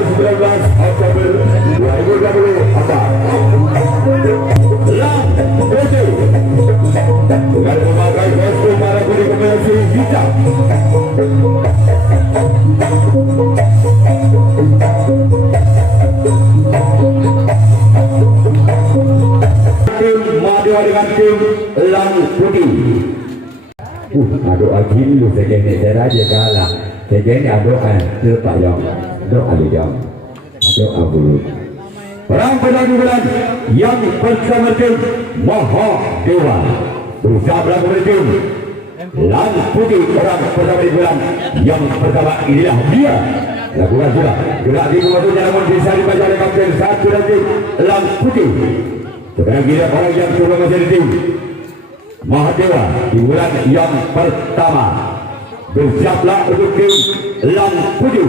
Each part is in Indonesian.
tanggal 19 Oktober 2024. Lang Putih dengan memakai kostum para kuli kombinasi hitam. Tim Madura dengan tim Lang Putih. Aduh ajin lu segini cara aja kalah. Segini aduan Pak Yong, doa Yong, doa bulu. Perang penagi bulan yang bersama tim Maha Dewa berusaha melakukan tim Lang Putih. Orang pertama di bulan yang pertama inilah dia. Lakukan sudah gerak di bawah namun bisa dibaca oleh kapten satu dan tim Lang Putih. Sekarang kita orang yang coba menjadi tim Maha Dewa di bulan yang pertama. Bersiaplah untuk tim Lang Putih.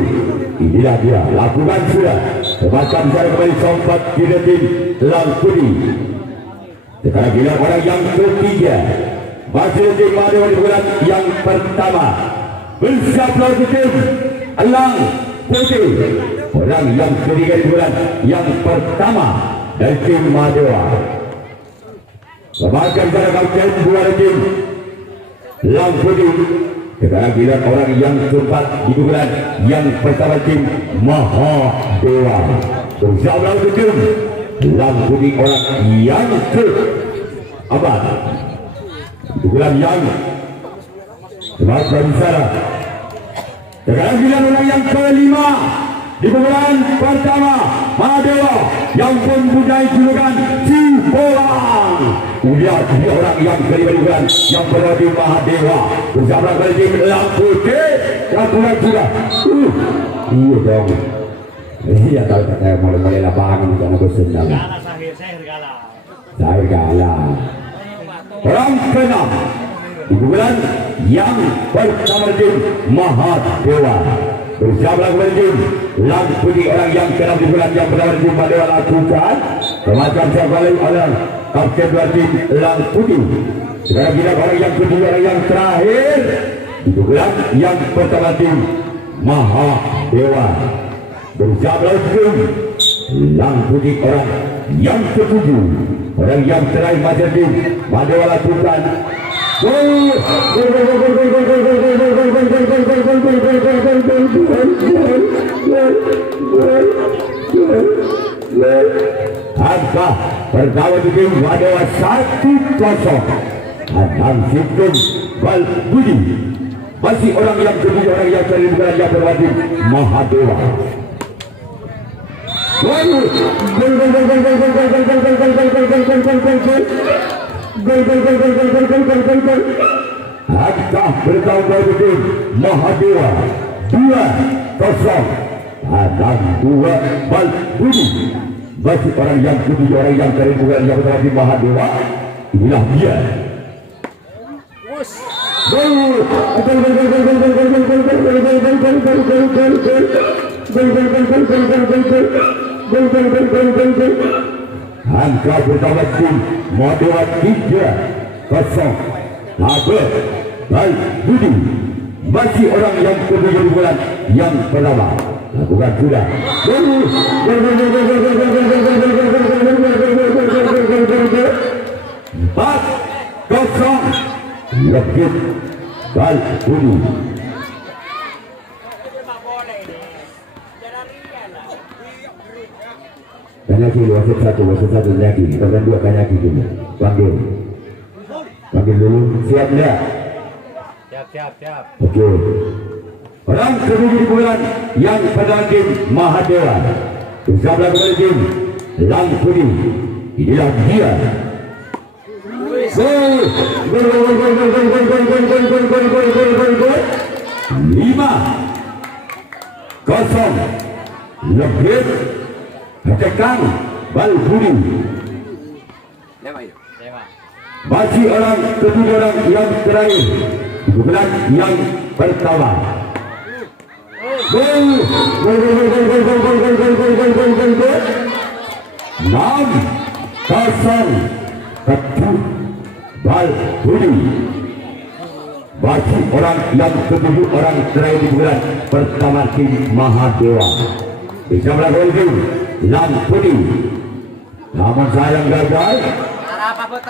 Inilah dia, lakukan sudah. Tempatkan saya kembali sompat kita tim Lang Putih. Sekarang kita orang yang ketiga. Masih tim Maha Dewa di bulan yang pertama. Bersiaplah untuk tim Lang Putih. Orang yang ketiga di bulan yang pertama dari tim Maha Dewa. Selamatkan para kapten dua tim Lang Putih. Sekarang kita orang yang keempat di bulan yang pertama tim Maha Dewa. Bersama untuk tim Lang Putih orang yang keempat di bulan yang semakin besar. Sekarang kita orang yang kelima di bulan pertama Maha Dewa yang mempunyai julukan Cipolang. Lihat ini orang yang kelima di bulan yang berada Maha Dewa bersama dengan tim Lang Putih. Lakukan sudah. Iya dong. Iya tahu saya mulai lapangan karena bosan dah. Saya kalah. Orang keenam di bulan yang pertama tim Maha Dewa bersama dengan tim Lang Putih. Orang yang keenam di bulan yang pertama tim Maha Dewa lakukan semacam sekali oleh kapten dua tim Lang Putih. Sekarang kita orang yang kedua, orang yang terakhir di bulan yang pertama tim Maha Dewa bersama tim Lang Putih. Orang yang ketujuh, orang yang terakhir macam tim Maha Dewa lakukan angka pertama di tim Maha Dewa 1-0. Adam Situm Bal Budi masih orang yang kedua, orang yang terakhir yang berwajib Maha Dewa. Angka bertambah di tim Maha Dewa 2-0. Adam 2 Bal Budi masih orang yang kedua, orang yang terakhir yang berwajib Maha Dewa. Inilah dia. Angka pertama tim Maha Dewa 3-0. Abel Bal Budi masih orang yang kedua di bulan yang pertama. Lakukan sudah. 4-0 lebih Bal Budi. Kanyaki wasit satu lagi, kemudian dua kanyaki dulu. Panggil dulu, siap enggak? Siap. Oke. Orang kedua di bulan yang pada tim Maha Dewa bersama dengan tim Lang Putih. Inilah dia. Gol 5-0 lebih tekan Bal Budi. Masih orang kedua, orang yang terakhir di bulan yang pertama. Gol 6-0 ketuk Bal Budi. Masih orang yang ketujuh, orang terakhir di bulan pertama tim Maha Dewa. bisa melakukan itu Lang Putih, namun sayang gagal.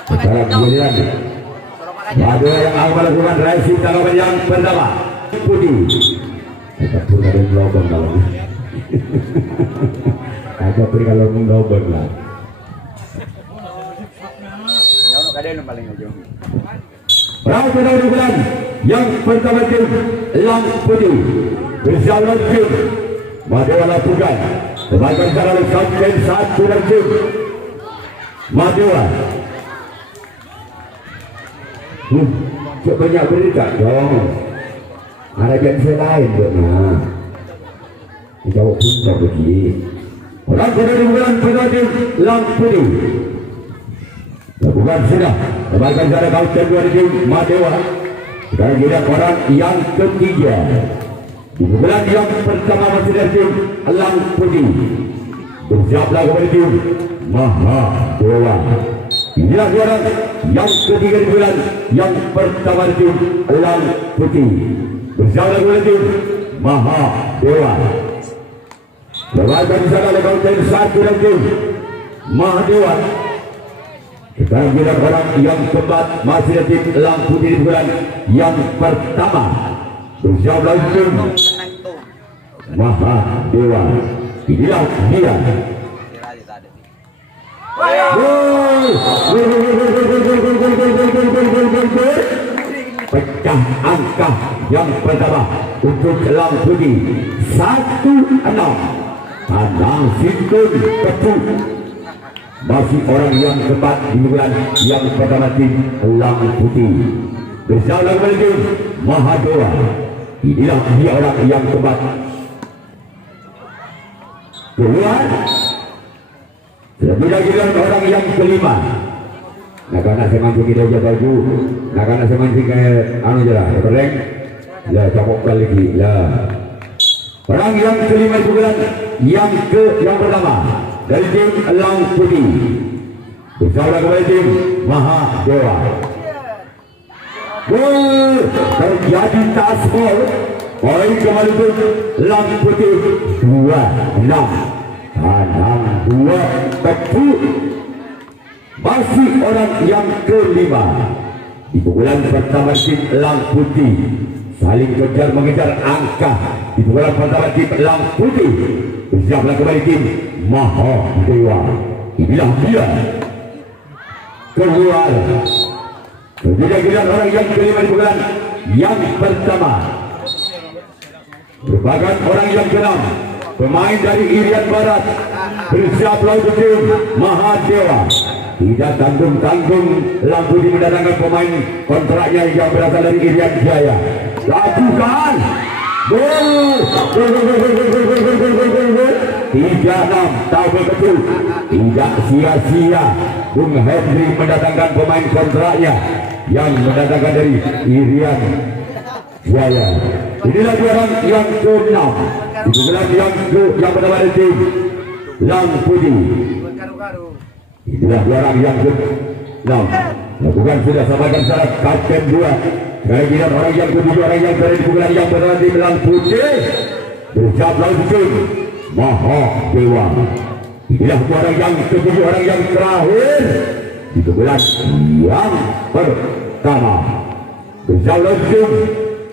Sekarang giliran Madura yang akan melakukan racing tanggapan yang pertama. Putih agak pun ada yang lobang kalau agak pun kalau lobang lah. Berapa bulan yang pertama tim Lang Putih berjalan tim Madura lakukan sebagai cara kapten satu dan tim Madura. Cuk banyak berita dong. Ada jenis lain buatnya. Jawab pun tak pergi. Orang kedua bulan pertama tim Lang Putih lakukan sudah sebagai cara kapten dua tim Madura. Sekarang kita orang yang ketiga di bulan yang pertama masih dari tim Lang Putih bersiaplah kepada tim Mahadewa. Inilah orang yang ketiga di bulan yang pertama di tim Lang Putih bersiaplah kepada tim Mahadewa. Berlaga di sana ada kapten satu dari tim Mahadewa. Sekarang kita orang yang keempat masih dari tim Lang Putih di bulan yang pertama bersiaplah tim Mahadewa. Inilah dia. Pecah angka yang pertama untuk Lang Putih 1-6. Tandang Sintun Ketu masih orang yang keempat di bulan yang pertama tim Lang Putih bersama dengan tim Mahadewa. Inilah dia orang yang keempat. Keluar sudah giliran orang yang kelima. Nah karena saya mancing kita aja baju. Nah karena saya mancing kayak anu je lah, kereng. Ya cakupkan lagi lah. Orang yang kelima itu bulan yang pertama dari tim Lang Putih bersama dengan tim Mahadewa. Terjadi taskol. Poin kembali untuk Lang Putih 2-6. Tandang 2 Ketu masih orang yang kelima di bulan pertama tim Lang Putih saling kejar mengejar angka. Di bulan pertama tim Lang Putih bersiaplah kembali tim Mahadewa. Inilah dia keluar. Kemudian orang yang kelima di bulan yang pertama merupakan orang yang keenam, pemain dari Irian Barat bersiaplah untuk tim Mahadewa. Tidak tanggung-tanggung Lang Putih mendatangkan pemain kontraknya yang berasal dari Irian Jaya. Lakukan gol 3-6 tahu betul. Tidak sia-sia Bung Henry mendatangkan pemain kontraknya yang mendatangkan dari Irian Jaya. Inilah dia orang yang ke-6 di bulan yang pertama dari tim Lang Putih. Inilah dia orang yang ke-6 lakukan sudah sampaikan secara kapten 2. Kemudian orang yang ke-7 orang yang berada di bulan yang pertama tim Lang Putih bersiap langsung Mahadewa. Inilah orang yang ke-7 orang yang terakhir di bulan yang pertama bersiap langsung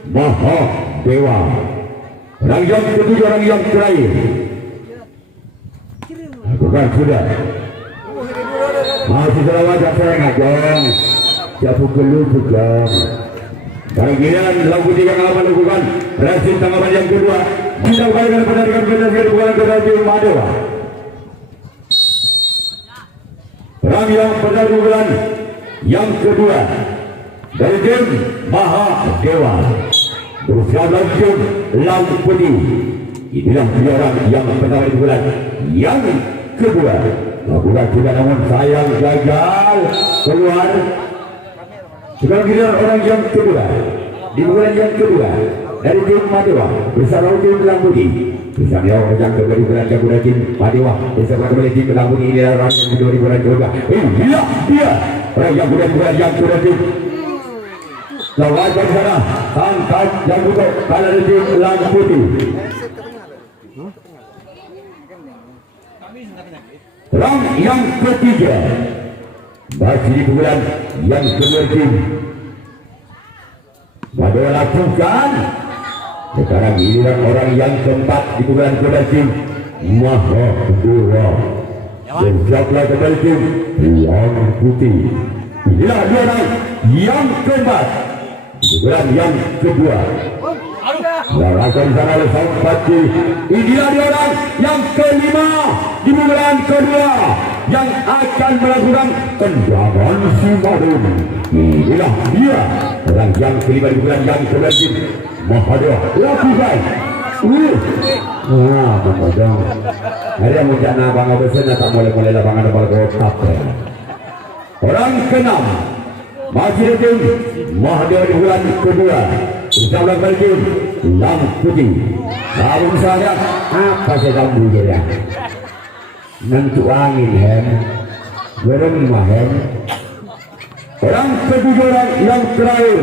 Mahadewa. Orang yang ke-7 orang yang terakhir lakukan sudah. Masih salah wajah saya ngajong. Ya pukul-pukul. Sekarang giliran Lang Putih yang akan melakukan racing tanggapan yang kedua. Kita kembalikan pertandingan berdasarkan bulan kedua tim Mahadewa. Perang yang pertama bulan yang kedua dari tim Mahadewa bersama tim Lang Putih. Inilah dia orang yang pertama di bulan yang kedua. Lakukan juga namun sayang gagal keluar. Sekarang giliran orang yang kedua di bulan yang kedua dari tim Mahadewa bersama tim Lang Putih. Bersama orang yang kedua di bulan yang kedua tim Mahadewa bersama kembali tim Lang Putih. Ini adalah orang yang kedua di bulan kedua. Inilah dia orang yang kedua di bulan yang kedua tim lawan dari sana angkat yang butuh kalah dari tim Lang Putih. Round yang ketiga masih di bulan yang kedua tim. Madewa lakukan. Sekarang inilah orang yang keempat di bulan kedua tim. Mahadura. Bersiaplah kembali tim yang putih. Inilah dia orang yang keempat di bulan yang kedua. Lakukan sana oleh sang pati. Inilah dia orang yang kelima di bulan kedua yang akan melakukan tendangan si Madun. Inilah dia orang yang kelima di bulan yang kedua. Mahadura lakukan. Memodong. Ada mujana bang abesen tak boleh lapangan bola kotak. Orang keenam masih tim Mahadura di bulan kedua. Bersama berjum Lang Putih. Kalau misalnya apa saya kamu dia? Nanti angin hem, beremah hem. Orang ketujuh orang yang terakhir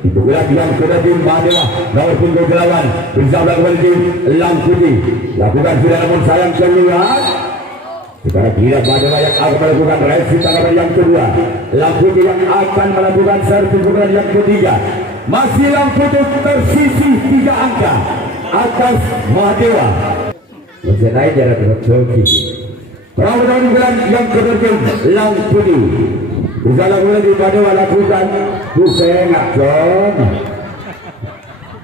itu gerak yang kedua Madewa nomor punggung 8 bersama berjum Lang Putih. Lakukan sudah namun sayang keluar. Sekarang kira Madewa yang akan melakukan revisi tanggapan yang kedua. Lang Putih yang akan melakukan servis yang ketiga. Masih Lang Putih tersisih 3 angka atas Madewa. Mengenai jarak tertentu. Perawatan bulan yang kedua Lang Putih. Bersama bulan di Madewa lakukan. Saya nak John.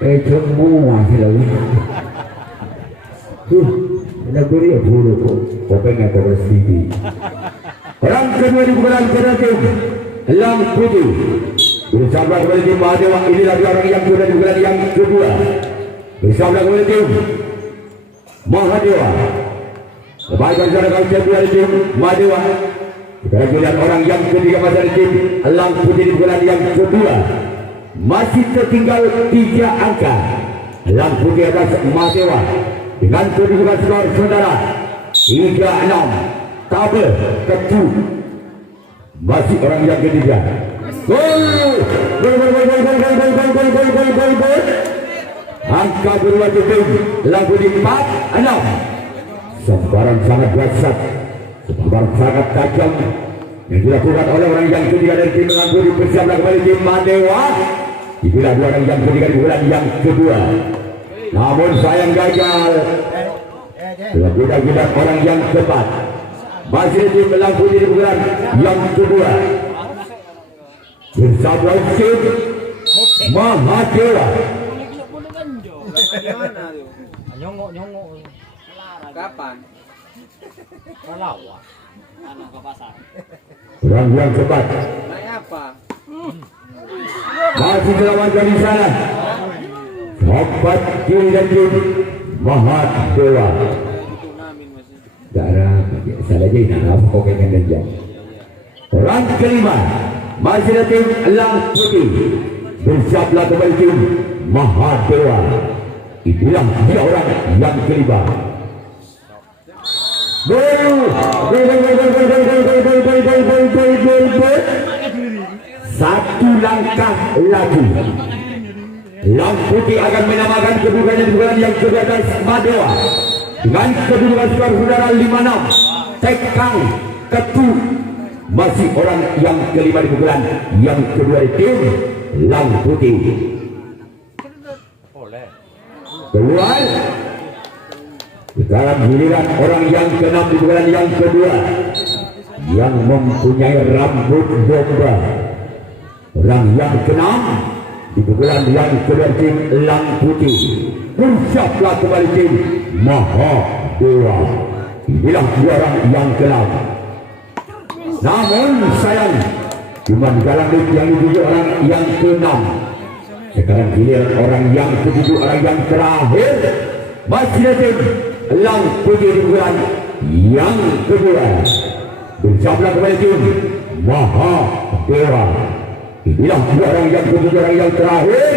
Semua selalu. Nak beri bulu kok. Pokoknya kau bersih. Orang kedua di bulan kedua Lang Putih. Bersama kembali tim Madewa. Inilah orang yang kedua di bulan yang kedua. Bersama kembali tim Madewa. Baikkan saudara kau kedua di tim Madewa. Kita lihat orang yang ketiga pada tim Lang Putih di bulan yang kedua. Masih tertinggal 3 angka. Lang Putih atas Madewa dengan kedudukan skor saudara 3-6. Tabel ketu. Masih orang yang ketiga. Gol. Angka berdua tim Lang Putih 4-6. Sebaran sangat dahsyat, sebaran sangat tajam yang dilakukan oleh orang yang ketiga dari tim Lang Putih. Bersama kembali tim Madewa. Itulah dua orang yang ketiga di bulan yang kedua. Namun sayang gagal. Budak-budak orang yang keempat masih tim Lang Putih di bulan yang kedua. Bersama tim Mahadura. Nyongok. Kapan? Kalau anak ke pasar. Orang yang cepat. Naik apa? Masih dilawankan di sana. Sobat kiri dan kiri Mahadura. Darah salah je nak apa kau kena denjam. Orang kelima masih tim Lang Putih. Bersablah kembali tim Mahadura. Itulah dia orang yang kelima. Satu langkah lagi Lang Putih akan menamakan kedudukannya di bulan yang kedua atas Madewa dengan kedudukan skor saudara 5-6. Tekang ketu masih orang yang kelima di bulan yang kedua di tim Lang Putih. Keluar. Sekarang giliran orang yang keenam di bulan yang kedua yang mempunyai rambut domba. Orang yang keenam di bulan yang kedua tim Lang Putih. Bersablah kembali tim Mahadura. Inilah dua orang yang keenam. Namun sayang cuma galang yang dituju orang yang keenam. Sekarang giliran orang yang ketujuh, orang yang terakhir masih tim Lang Putih di bulan yang kedua. Bersablah kembali tim Mahadura. Inilah dua orang yang ketujuh, orang yang terakhir.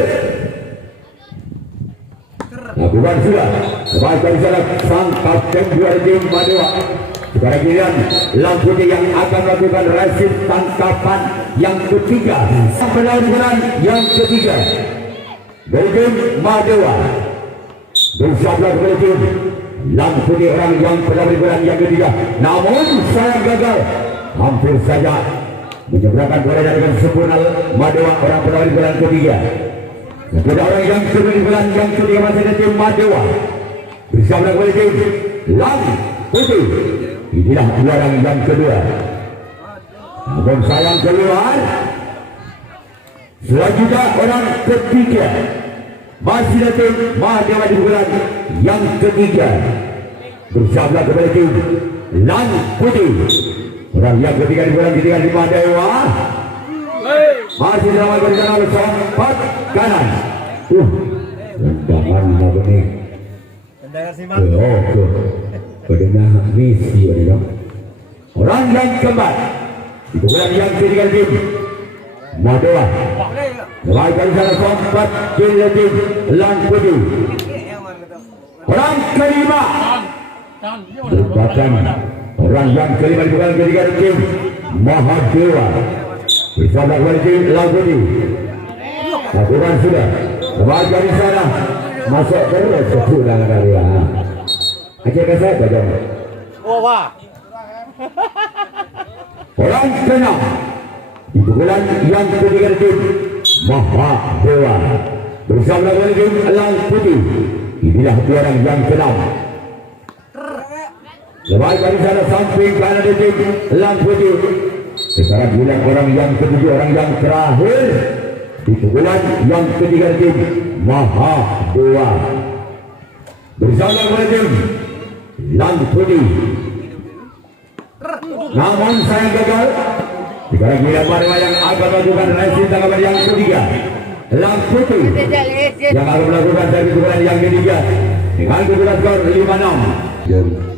Lakukan sudah. Baikkan salah sang kapten dua tim Madewa. Sekarang giliran Lang Putih yang akan melakukan rasid tangkapan yang ketiga. Sampai bulan yang ketiga. Dari tim Madewa. Bersablah kembali tim Lang Putih orang yang pernah berbulan yang ketiga, namun sayang gagal. Hampir saja menyeberangkan bola dengan sempurna Madewa orang pernah berbulan ketiga. Kepada orang yang berbulan yang ketiga masih ada tim Madewa bersama dengan tim Lang Putih. Inilah orang yang kedua. Namun sayang keluar. Selanjutnya orang ketiga masih ada tim Madewa di bulan yang ketiga bersama kepada tim Lang Putih. Orang yang ketiga di bulan ketiga di Madewa masih dalam berjalan sempat kanan. Tendangan apa ni? Tendangan si Pedengah misi orang yang keempat di bulan yang ketiga di Madewa. Kembali salah sempat kiri tim Lang Putih. Orang kelima merupakan orang yang kelima di bulan ketiga di tim Mahadewa bersama dengan tim Lang Putih. Lakukan sudah kembali dari sana masuk terus ke pulang area. Aceh kasih saja. Wah. Orang keenam di bulan yang ketiga di tim Mahadewa bersama dengan tim Lang Putih. Inilah orang yang keenam. Lepas dari sana samping kanan di tim Lang Putih. Sekarang bulan orang yang ketujuh, orang yang terakhir di bulan yang ketiga di tim Mahadewa bersama dengan tim Lang Putih. Namun sayang gagal. Sekarang giliran Madewa yang akan melakukan racing tanggapan yang ketiga. Lang Putih yang akan melakukan dari bulan yang ketiga dengan kedudukan skor 5-6.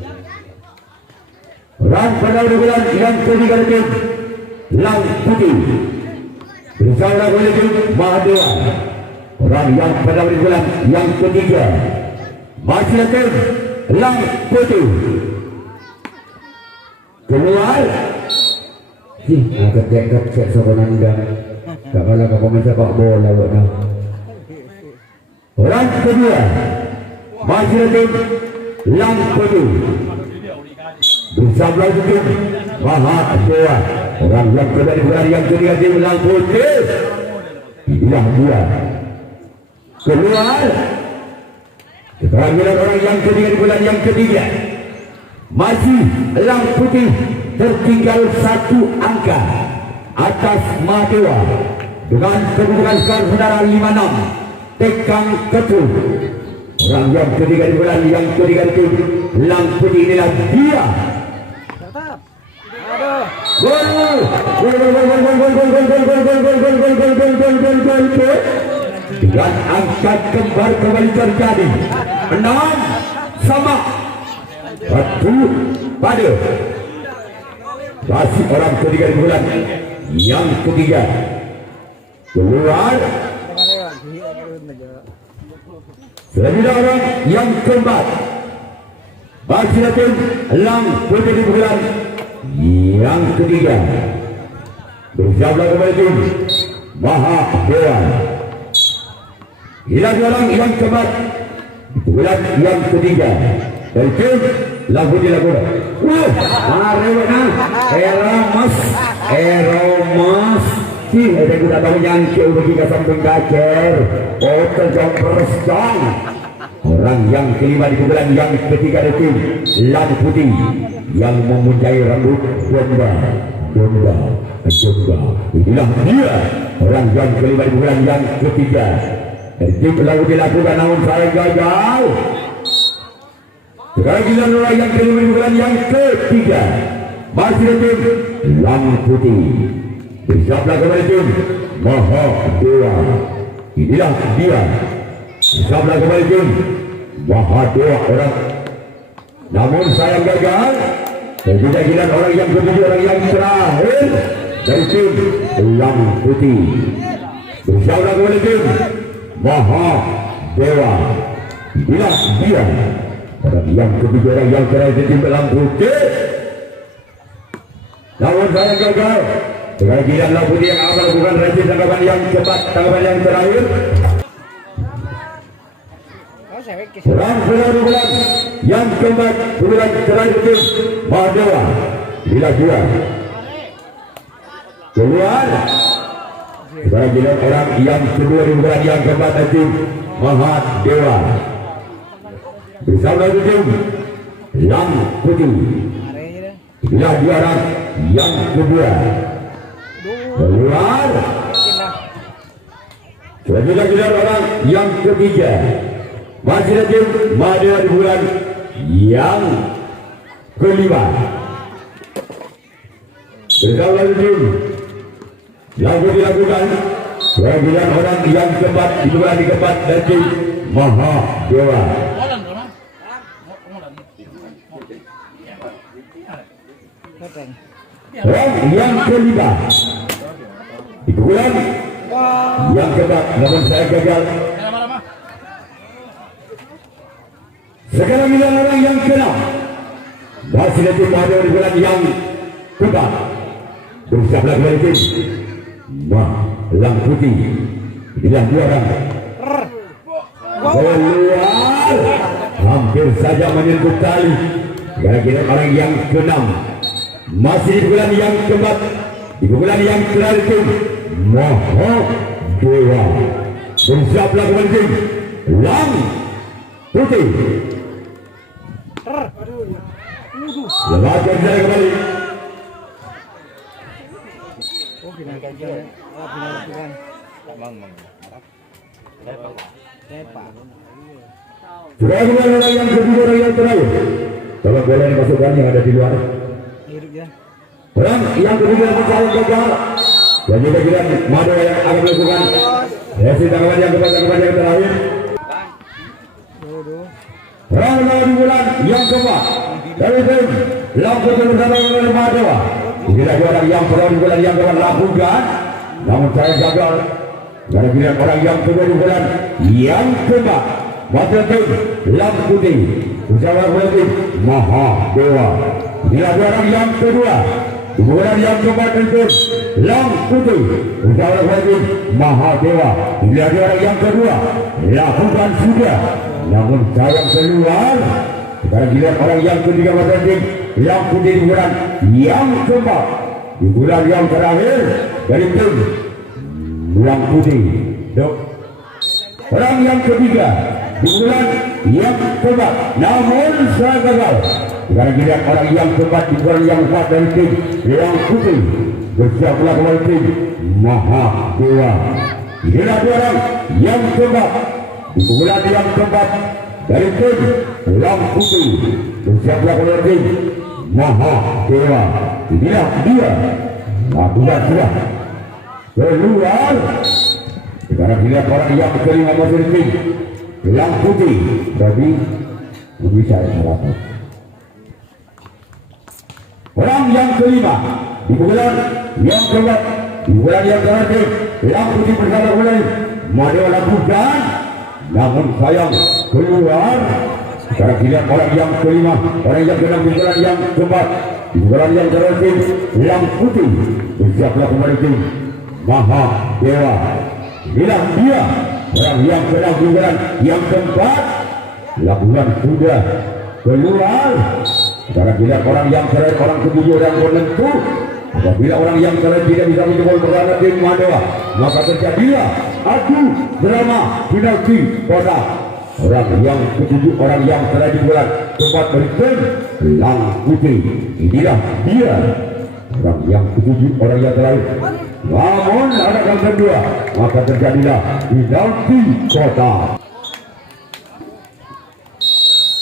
Orang pada bulan yang ketiga tim Lang Putih bersama dengan tim Mahadewa. Orang yang pada bulan yang ketiga masih tim Lang Putih. Keluar angkat cek sokonan dan tak kalah ke pemain sepak bola buat orang kedua masih tim Lang Putih bersama tim Mahadewa. Orang yang kedua di bulan yang ketiga tim Lang Putih. Inilah dia keluar. Sekarang orang yang ketiga di bulan yang ketiga masih Lang Putih tertinggal 1 angka atas Madewa dengan kedudukan skor saudara 5-6. Tekang ketul orang yang ketiga di bulan yang ketiga itu Lang Putih. Inilah dia dengan angka kembar kembali terjadi 6 sama 1 pada masih orang ketiga di bulan yang ketiga keluar. Selanjutnya orang yang keempat masih tim Lang Putih di bulan yang ketiga bersama kembali tim Mahadewa. Inilah orang yang keempat di bulan yang ketiga dari tim Lang Putih lakukan. Eromas sih ada guna tahu yang kau bagi ke samping kacer. Oh terjangkau stang. Orang yang kelima di bulan yang ketiga itu Lang Putih yang mempunyai rambut domba. Inilah dia orang yang kelima di bulan yang ketiga. Dari tim Lang Putih lakukan namun saya gagal. Sekarang kita mulai yang kelima di bulan yang ketiga masih tim Lang Putih bersama kembali tim Mahadewa. Inilah dia bersama kembali tim Mahadewa orang. Namun sayang gagal. Dan kita giliran orang yang ketujuh, orang yang terakhir dari tim Lang Putih bersama kembali tim Mahadewa. Inilah dia orang yang ketiga, orang yang terakhir tim Lang Putih. Namun saya gagal. Sekarang giliran Lang Putih yang akan melakukan racing tanggapan yang cepat, tanggapan yang terakhir. Perang bulan yang keempat bulan terakhir tim Mahadewa bila dua keluar. Sekarang giliran orang yang kedua di bulan yang keempat tim Mahadewa bersama tim Lang Putih bila dua orang yang kedua keluar. Selanjutnya giliran orang yang ketiga masih ada tim Mahadewa di bulan yang kelima bersama tim lagu dilakukan. Selanjutnya orang yang keempat di bulan keempat dan tim Mahadewa. Orang yang kelima di bulan yang keempat, namun saya gagal. Sekarang ini orang yang keenam masih ada tim Mahadewa di bulan yang keempat berusaha melakukan tim Lang Putih dengan dua orang keluar, hampir saja menyentuh tali. Kira-kira orang yang keenam masih di bulan yang keempat di bulan yang terakhir tim Mahadewa berusaha melakukan tim Lang Putih. Lepas saya kembali. Sudah kemudian orang yang kedua, orang yang terakhir. Tolong boleh masukkan yang ada di luar. Orang yang kedua bersalah gagal. Dan juga kira Mahadewa yang akan melakukan sesi tanggapan yang yang terakhir. Orang di bulan yang keempat dari tim Lang Putih bersama dengan Mahadewa. Kira orang yang pernah di bulan yang keempat lakukan, namun saya gagal. Gara-gara orang yang kedua di bulan yang keempat masih tim Lang Putih bersama dengan tim Mahadewa. Kira orang yang kedua di bulan yang keempat tim Lang Putih bersama dengan tim Mahadewa. Kira orang yang kedua lakukan sudah, namun sayang keluar. Sekarang giliran orang yang ketiga masih tim Lang Putih di bulan yang keempat di bulan yang terakhir dari tim Lang Putih. Orang yang ketiga di bulan yang keempat, namun saya gagal. Sekarang giliran orang yang keempat di bulan yang keempat dari tim Lang Putih bersiap melakukan tim Mahadewa. Giliran orang yang keempat di bulan yang keempat dari tim Lang Putih bersiap melakukan tim Mahadewa. Inilah dia lakukan sudah keluar. Sekarang dilihat orang yang kelima masuk tim Lang Putih, tapi bisa melakukan. Orang yang kelima di bulan yang keempat di bulan yang terakhir Lang Putih bersama dengan Mahadewa lakukan, namun sayang keluar. Sekarang dilihat orang yang kelima, orang yang keenam di bulan yang keempat di bulan yang terakhir Lang Putih bersiap melakukan tim Mahadewa. Inilah dia orang yang keenam di bulan yang keempat lakukan sudah keluar. Sekarang dilihat orang yang terakhir, orang ketujuh yang menentu. Apabila orang yang terakhir tidak bisa menjemput berada tim Mahadewa, maka terjadilah adu drama penalti kotak. Orang yang ketujuh, orang yang terakhir di bulan keempat berikut Lang Putih. Inilah dia orang yang ketujuh, orang yang terakhir. Namun ada yang kedua, maka terjadilah penalti kotak.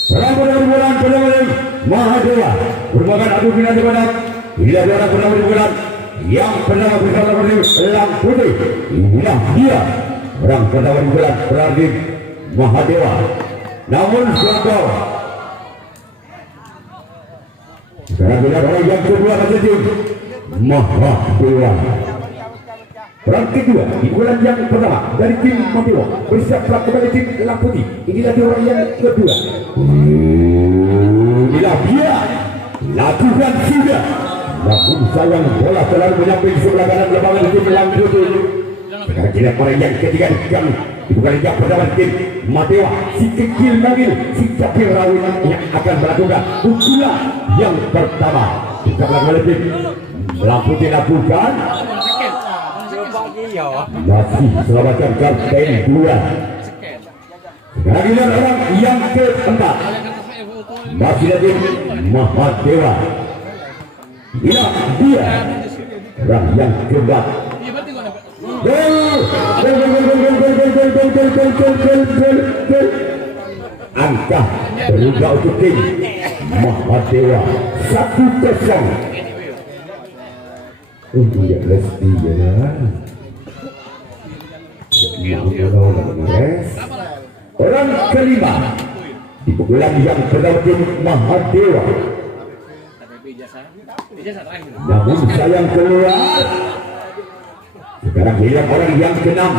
Perang pada bulan penalti Mahadewa merupakan adu penalti kotak. Inilah dia orang pertama di bulan yang pertama bersama dengan Lang Putih. Inilah dia orang pertama di bulan berarti Mahadewa. Namun gagal. Sekarang melihat orang yang kedua masih Mahadewa. Perang kedua di bulan yang pertama dari tim Mahadewa bersiap kembali tim Lang Putih. Inilah dia orang yang kedua. Inilah dia lakukan sudah. Namun sayang bola terlalu menyamping sebelah kanan lapangan tim Lang Putih. Sekarang kita orang yang ketiga kami bukan yang pertama tim Matewa, si kecil Nabil, si Capil Rawin yang akan melakukan pukulan yang pertama. Kita melakukan tim lampu dilakukan. Masih selamatkan kapten 2. Sekarang kita orang yang keempat masih ada tim Mahadewa. Inilah dia orang yang keempat. Angka berubah untuk tim Mahadewa 1-0. Iya Lesti ya. Orang kelima di pukulan yang pertama tim Mahadewa. Namun sayang keluar. Sekarang hilang orang yang keenam.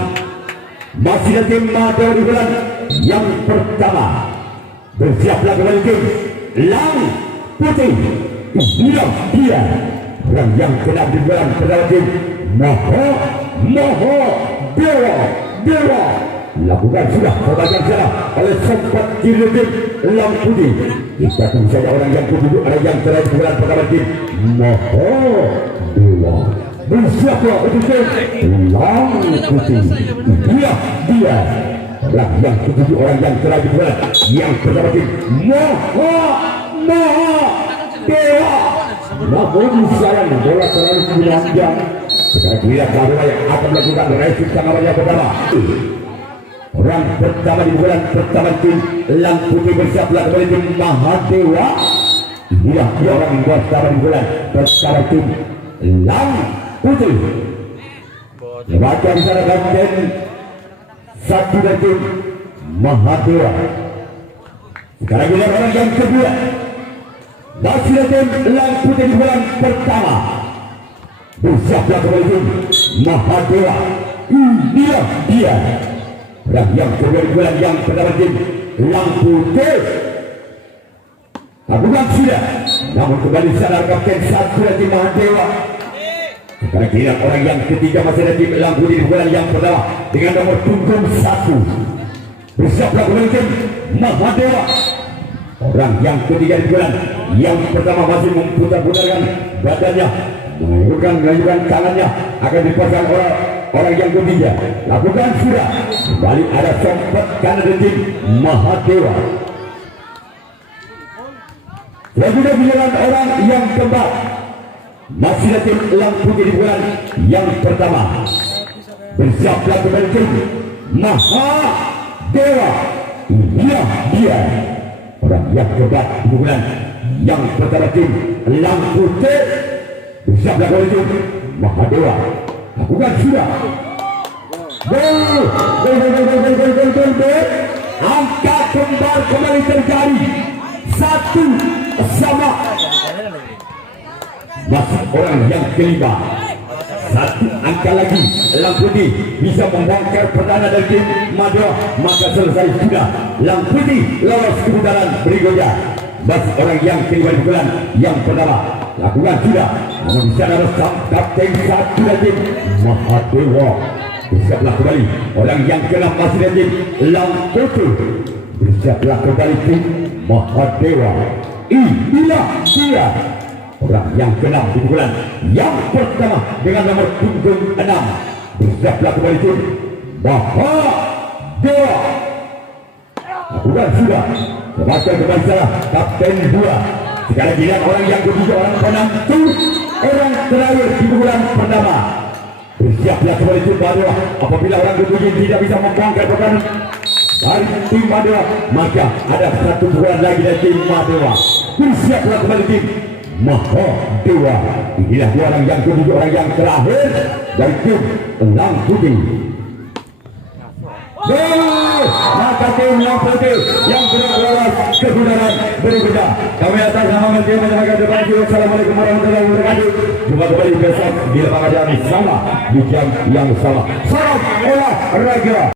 Masih ada tim Mahadewa di bulan yang pertama. Bersiaplah kembali tim Lang Putih. Hilang dia. Orang yang keenam di bulan pertama tim Mahadewa. Lakukan sudah pembagian salah oleh sempat kiri tim Lang Putih. Kita tunggu saja orang yang kedua, ada yang terakhir di bulan pertama tim Mahadewa. Bersiaplah untuk tim Lang Putih. Dia orang yang ketujuh, orang yang terakhir di bulan yang pertama tim Mahadewa. Namun sayang bola terlalu panjang. Sekarang dia Mahadewa yang akan melakukan resip sangawan yang pertama. Orang pertama di bulan pertama tim Lang Putih. Bersiaplah kembali tim Mahadewa. Inilah dia orang yang pertama di bulan pertama tim Lang Putih. Baca di sana kapten 1 dan tim Mahadewa. Sekarang kita orang yang kedua. Masih tim Lang Putih di bulan pertama. Bersiaplah kembali tim Mahadewa. Inilah dia orang yang kedua di bulan yang pertama tim Lang Putih. Bukan sudah, namun kembali sadar kapten 1 dan tim Mahadewa. Sekarang kita orang yang ketiga masih ada tim Lang Putih di bulan yang pertama dengan nomor punggung 1. Bersiaplah kembali tim Mahadewa. Orang yang ketiga di bulan yang pertama masih memutar-putarkan badannya, mengayunkan tangannya, akan dipasang orang yang ketiga. Lakukan sudah. Kembali ada sempat kanan dari tim Mahadewa. Sudah berjalan orang yang keempat. Masih ada tim Lang Putih di bulan yang pertama. Bersiaplah kembali tim Mahadewa. Inilah dia orang yang keempat di bulan yang pertama tim Lang Putih. Bersiaplah kembali tim Mahadewa. Lakukan sudah. Gol. Angka kembar kembali terjadi 1-1. Masih orang yang kelima. 1 angka lagi. Lang Putih bisa membongkar pertahanan dari tim Mahadewa, maka selesai sudah. Lang Putih lolos ke putaran berikutnya. Masih orang yang kelima di bulan yang pertama. Lakukan sudah. Namun di sana ada kapten 1 dari tim Mahadewa. Bersiaplah kembali orang yang keenam masih dari tim Lang Putih. Bersiaplah kembali tim Mahadewa. Inilah dia orang yang keenam di bulan yang pertama dengan nomor punggung 6. Bersiaplah kembali tim Mahadewa. Lakukan sudah. Lepas kembali salah kapten 2. Sekarang giliran orang yang ketiga, orang penentu, orang terakhir di bulan pertama. Bersiaplah kembali tim Mahadewa. Apabila orang ketujuh tidak bisa membongkar pertahanan dari tim Mahadewa, maka ada 1 bulan lagi dari tim Mahadewa. Bersiaplah kembali tim Mahadewa. Inilah dia orang yang ketujuh, orang yang terakhir dari tim Lang Putih. Maka tim Lang Putih yang sudah lolos ke putaran berikutnya. Kami atas nama Menteri Masyarakat Depan. Assalamualaikum warahmatullahi wabarakatuh. Jumpa kembali besok di lapangan yang sama, di jam yang sama. Salam olahraga.